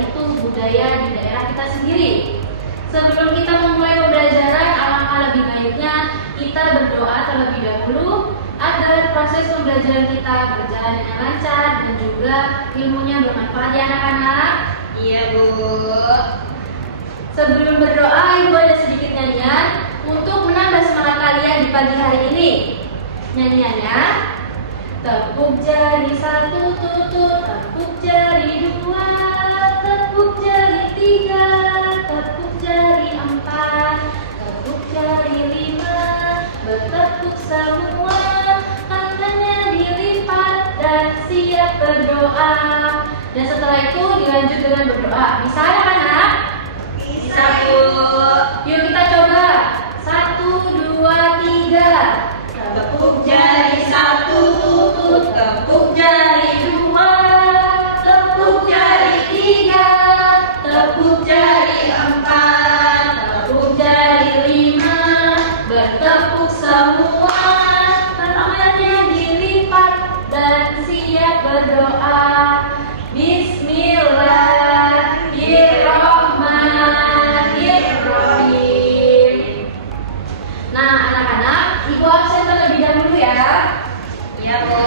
yaitu budaya di daerah kita sendiri. Sebelum kita memulai pembelajaran, alangkah lebih baiknya kita berdoa terlebih dahulu agar proses pembelajaran kita berjalan dengan lancar dan juga ilmunya bermanfaat ya anak-anak. Iya, Bu. Sebelum berdoa, Ibu ada sedikit nyanyian untuk menambah semangat kalian di pagi hari ini. Nyanyiannya, tepuk jari 1 tutut, tepuk jari 2, tepuk jari 3, tepuk jari 4, tepuk jari 5, bertepuk semua, tangannya dilipat dan siap berdoa. Dan setelah itu dilanjut dengan berdoa. Bisa anak-anak? Bisa, Bu. Yuk kita coba. 1, 2, 3. Tepuk jari 1 tutut, tepuk jari 2, tepuk jari 3, tepuk jari 4, tepuk jari 5, bertepuk semua, tangannya dilipat dan siap berdoa. Bismillahirrahmanirrahim. Nah, anak-anak, Ibu absen terlebih dahulu ya. Iya, Bu.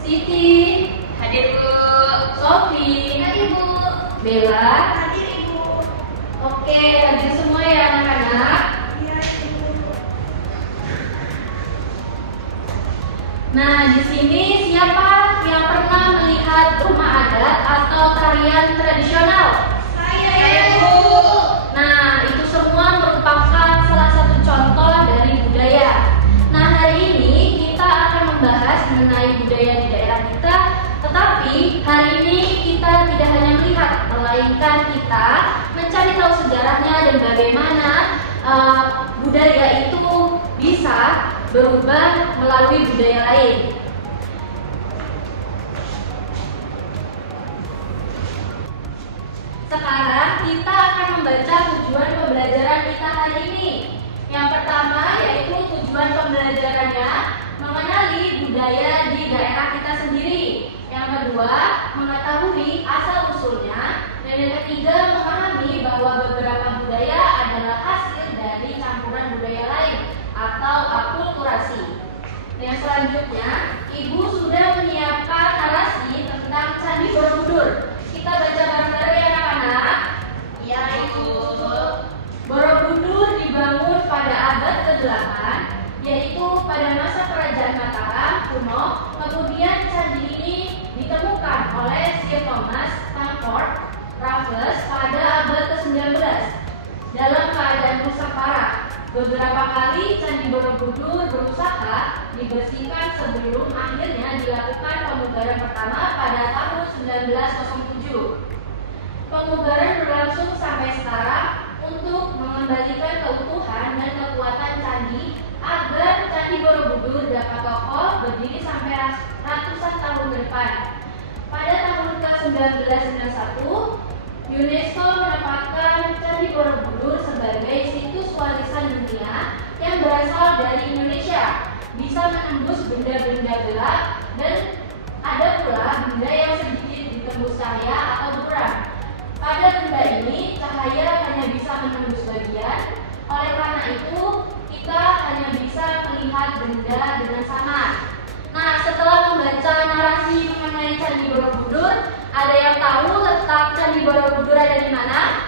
Siti, Hadir, Bu. Sofi, Hadir, Bu. Bella. Hadir, Ibu. Oke, hadir semua ya anak-anak. Iya, Ibu. Nah, di sini siapa yang pernah melihat rumah adat atau tarian tradisional? Saya, Bu. Nah, itu semua merupakan salah satu contoh dari budaya. Nah, hari ini kita akan membahas mengenai budaya di daerah kita, tetapi hari ini kita tidak hanya melihat, melainkan kita mencari tahu sejarahnya dan bagaimana budaya itu bisa berubah melalui budaya lain. Sekarang kita akan membaca tujuan pembelajaran kita hari ini. Yang pertama yaitu tujuan pembelajarannya mengenali budaya di daerah kita sendiri. Yang kedua, mengetahui asal-usulnya. Dan yang ketiga, memahami bahwa beberapa budaya adalah hasil dari campuran budaya lain atau akulturasi. Yang selanjutnya, Ibu sudah menyiapkan narasi tentang Candi Borobudur. Kita baca bareng-bareng ya anak-anak. Iya, Ibu. Borobudur dibangun pada abad ke-8, yaitu pada masa kerajaan Mataram kuno. Kemudian candi ini ditemukan oleh Sir Thomas Stamford Raffles pada abad ke-19 dalam keadaan rusak parah. Beberapa kali Candi Borobudur berusaha dibersihkan sebelum akhirnya dilakukan pemugaran pertama pada tahun 1907. Pemugaran berlangsung sampai sekarang untuk mengembalikan keutuhan dan kekuatan candi agar Candi Borobudur dapat kokoh berdiri sampai ratusan tahun ke depan. Pada tahun ke-1991, UNESCO menempatkan Candi Borobudur sebagai situs warisan dunia yang berasal dari Indonesia, bisa menembus benda-benda gelap dan ada pula benda yang sedikit ditembus cahaya atau buram. Pada benda ini, cahaya hanya bisa menembus bagian, oleh karena itu kita hanya bisa melihat benda dengan samar. Nah, setelah membaca narasi mengenai Candi Borobudur, ada yang tahu letak Candi Borobudur ada di mana?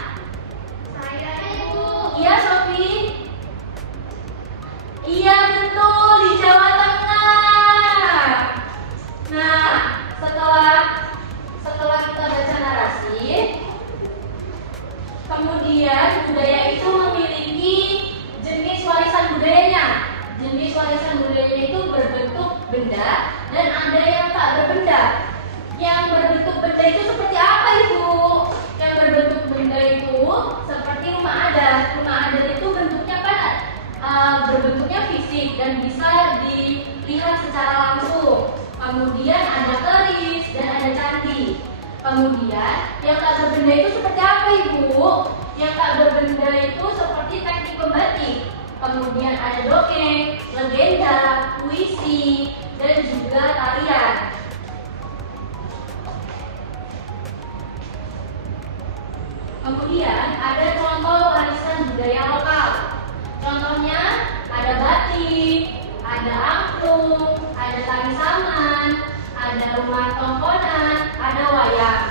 Saya, Ibu. Iya, Sofi? Iya, betul, di Jawa Tengah. Nah, setelah kita baca narasi, kemudian budaya itu memiliki jenis warisan budayanya. Jenis warisan budayanya itu berbentuk benda dan ada yang tak berbenda. Yang berbentuk benda itu seperti apa, Ibu? Yang berbentuk benda itu seperti rumah adat. Rumah adat itu bentuknya kan berbentuknya fisik dan bisa dilihat secara langsung. Kemudian ada keris dan ada candi. Kemudian yang tak berbenda itu seperti apa, Ibu? Yang tak berbenda itu seperti teknik pembatik. Kemudian ada dongeng, legenda, puisi, dan juga tarian. Kemudian ada contoh warisan budaya lokal. Contohnya ada batik, ada angklung, ada tari saman, ada rumah tongkonan, ada wayang.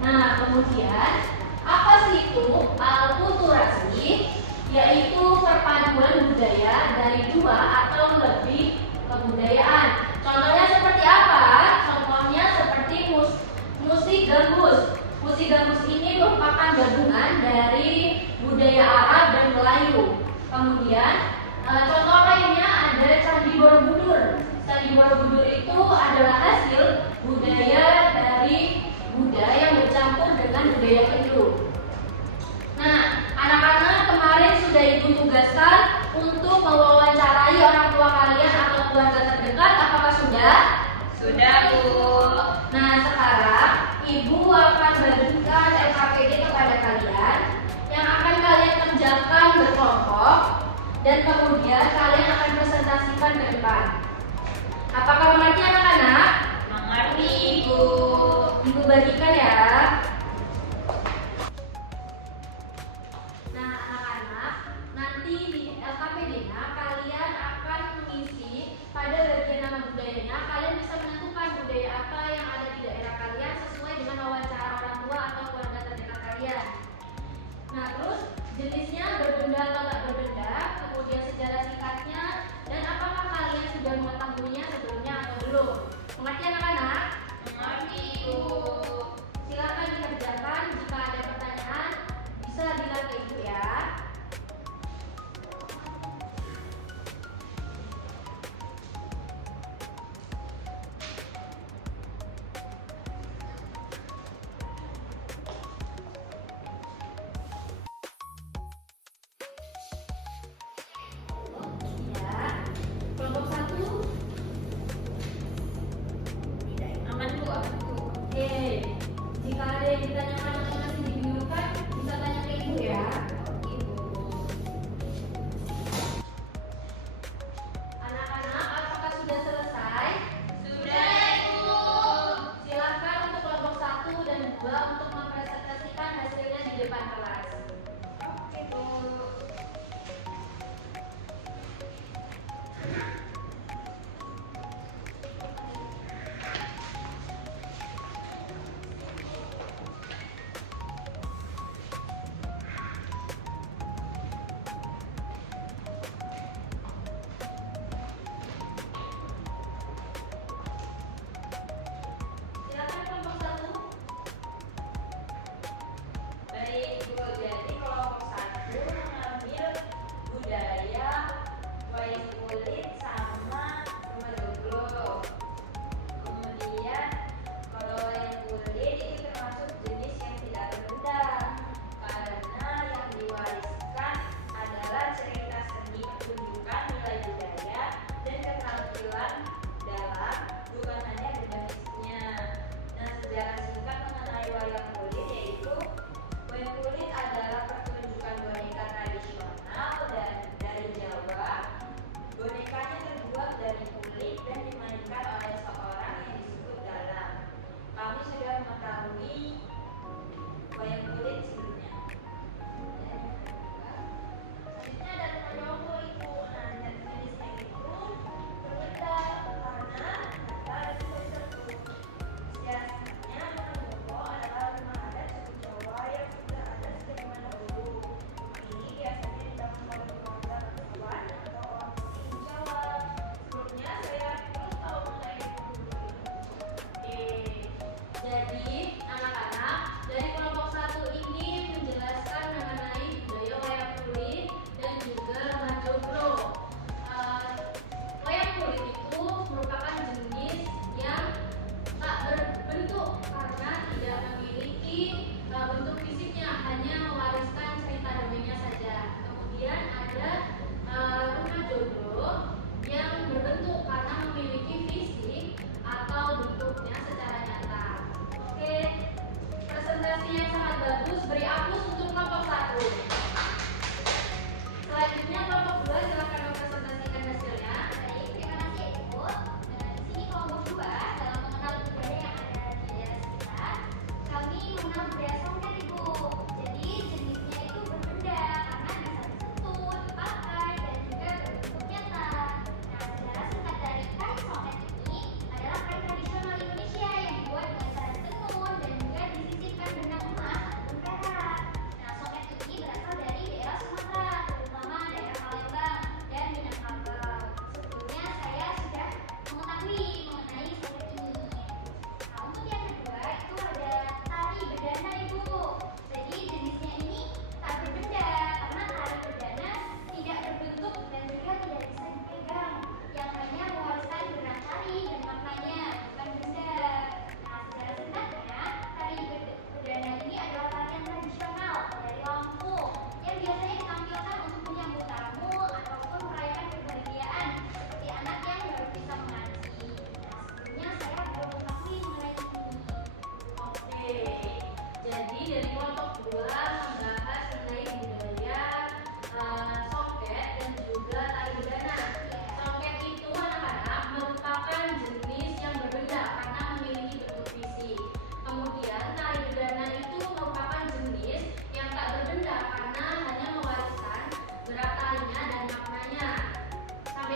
Nah, kemudian apa sih itu alkulturasi? Yaitu perpaduan budaya dari dua atau lebih kebudayaan. Contohnya seperti apa? Contohnya seperti musik gambus. Musik gambus ini merupakan gabungan dari budaya Arab dan Melayu. Kemudian contoh lainnya ada Candi Borobudur. Candi Borobudur itu adalah hasil budaya dari Buddha yang bercampur dengan budaya Hindu. Nah, anak-anak kemarin sudah Ibu tugaskan untuk mewawancarai orang tua kalian atau keluarga terdekat. Apakah sudah? Sudah, Bu. Nah, sekarang Ibu akan bagikan LKPD kepada kalian yang akan kalian kerjakan berkelompok dan kemudian kalian akan presentasikan ke depan. Apakah mengerti anak-anak? Mengerti, Ibu. Ibu bagikan ya. Nah, anak-anak, nanti di LKPD-nya kalian akan mengisi pada bagian nama budayanya. Kalian bisa menentukan budaya apa yang ada di daerah kalian sesuai dengan wawancara orang tua atau keluarga terdekat kalian. Nah, terus jenisnya berbeda atau tak berbeda, kemudian sejarah singkatnya, dan apakah kalian sudah mengetahuinya sebelumnya atau belum? Mengerti anak-anak? Mengerti, Ibu. Silakan dikerjakan. Jika ada pertanyaan bisa bilang ke Ibu ya. Ya. Kelompok 1. Aman, Bu. Aman, Bu. Oke. Jika ada yang ditanyakan atau masih dibingungkan, bisa tanya ke Ibu ya. Anak-anak, apakah sudah selesai? Sudah, Ibu. Silakan untuk kelompok 1 dan 2 untuk mempresentasikan hasilnya di depan kelas. Oke, Bu. Silakan kelompok 1. Baik, Bu. Jadi kelompok 1 mengambil budaya, wayang kulit, sama rumah joglo. Kemudian kalau wayang kulit itu termasuk jenis yang tidak berbenda karena yang diwariskan adalah cerita seni pertunjukan nilai budaya dan keterampilan dalam, bukan hanya benda fisiknya. Nah, sejarah singkat mengenai wayang kulit yaitu wayang kulit adalah pertunjukan boneka tradisional dan dari Jawa. Bonekanya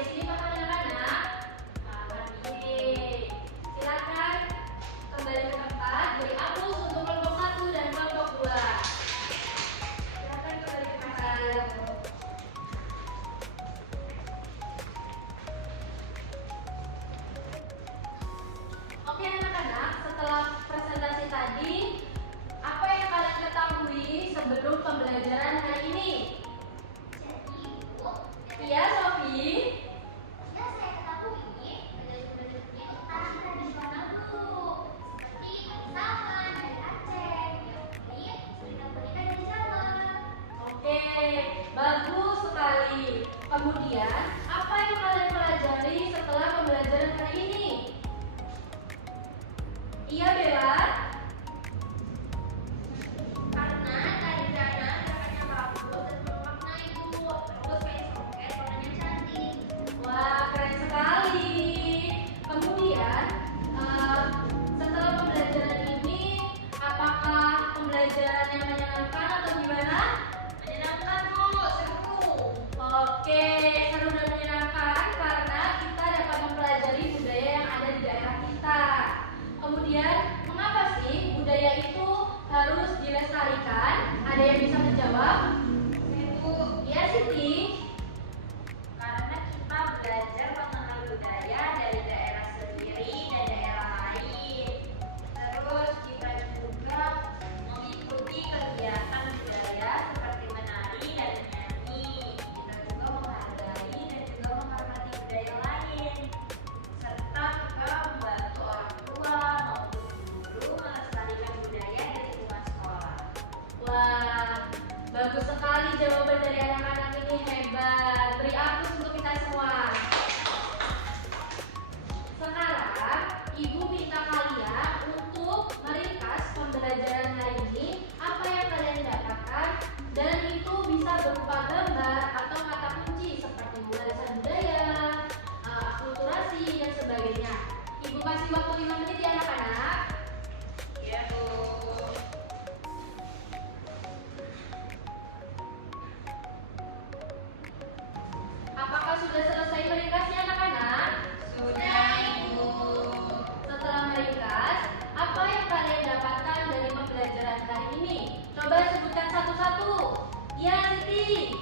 di sini paham anak-anak? Oke, silakan kembali ke tempat. Beri hapus untuk kelompok 1 dan kelompok 2. Silakan kembali ke tempat. Oke anak-anak, setelah presentasi tadi, apa yang kalian ketahui sebelum pembelajaran hari ini? Jadi, Bu, Iya, Sofi. ya saya ketahui bentuk-bentuknya itu tari tradisional, Bu. Seperti saman dari Aceh, kemudian cerita-cerita dari Jawa. Oke, bagus sekali. Kemudian, apa yang kalian pelajari setelah pembelajaran hari ini? Iya, Bella. Karena tari dana gerakannya bagus dan bermakna, Bu. Terus kain soket warnanya cantik. Wah, keren sekali. Kemudian, setelah pembelajaran ini, apakah pembelajarannya menyenangkan atau gimana? Menyenangkan, Bu, seru. Oke, seru dan menyenangkan karena kita dapat mempelajari budaya yang ada di daerah kita. Kemudian, mengapa sih budaya itu harus dilestarikan? Ada yang bisa menjawab? Bu, Iya, Siti. karena kita belajar mengenal budaya dari daerah sendiri dan daerah lain. Terus kita juga mengikuti kegiatan budaya seperti menari dan menyanyi. Kita juga menghargai dan juga menghormati budaya lain. Serta juga membantu orang tua maupun guru melestarikan budaya di lingkungan sekolah. Wah, bagus sekali jawaban dari anak-anak ini, hebat. Beri aplaus untuk kita semua. Sekarang, Ibu minta kalian untuk meringkas pembelajaran hari ini, apa yang kalian dapatkan, dan itu bisa berupa gambar atau kata kunci seperti warisan budaya, akulturasi, dan sebagainya. Ibu kasih waktu 5 menit ya anak-anak. Ya, Bu. Apakah sudah selesai meringkasnya anak-anak? Sudah, Ibu. Setelah meringkas, apa yang kalian dapatkan dari pembelajaran hari ini? Coba sebutkan satu-satu. Ya, Siti.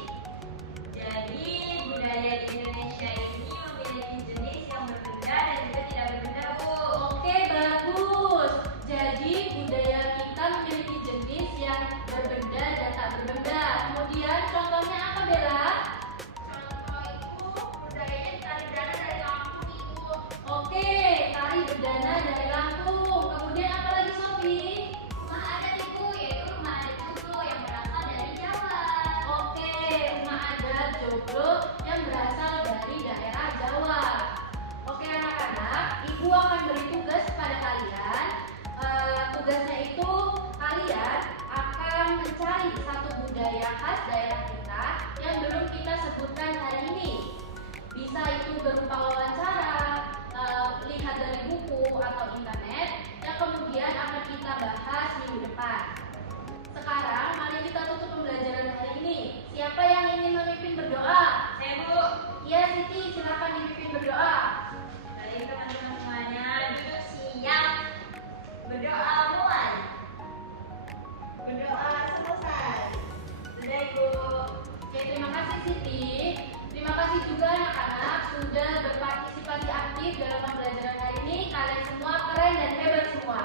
Jadi budaya di Indonesia ini memiliki jenis yang berbeda dan juga tidak berbeda, Bu. Oke, bagus. Jadi budaya kita memiliki jenis yang berbeda dan tak berbeda. Kemudian contohnya apa, Bella? Contoh itu budayanya tari dana dari Lampung, Ibu. Oke, tari berdana dari Lampung. Kemudian apa lagi, Sofi? Rumah adat, Ibu, yaitu rumah adat Joglo yang berasal dari Jawa. Oke, rumah adat Joglo yang berasal dari daerah Jawa. Oke anak-anak, Ibu akan beri tugas kepada kalian. Tugasnya itu kalian akan mencari satu budaya khas daerah kita yang belum kita sebutkan hari ini. Bisa itu berupa wawancara, lihat dari buku atau internet, yang kemudian akan kita bahas minggu depan. Sekarang mari kita tutup pembelajaran hari ini. Siapa yang ingin memimpin berdoa? Saya, Bu. Ya Siti, silakan dipimpin berdoa. Baik, teman-teman semuanya, duduk siap. Berdoa mulai. Berdoa selesai. Sudah, Ibu. Oke, terima kasih Siti. Terima kasih juga anak-anak sudah berpartisipasi aktif dalam pembelajaran hari ini. Kalian semua keren dan hebat semua.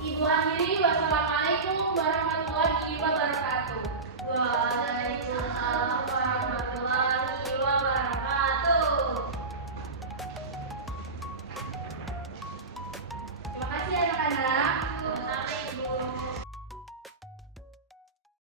Ibu akhiri, wassalamualaikum warahmatullahi wabarakatuh. Waalaikumsalam.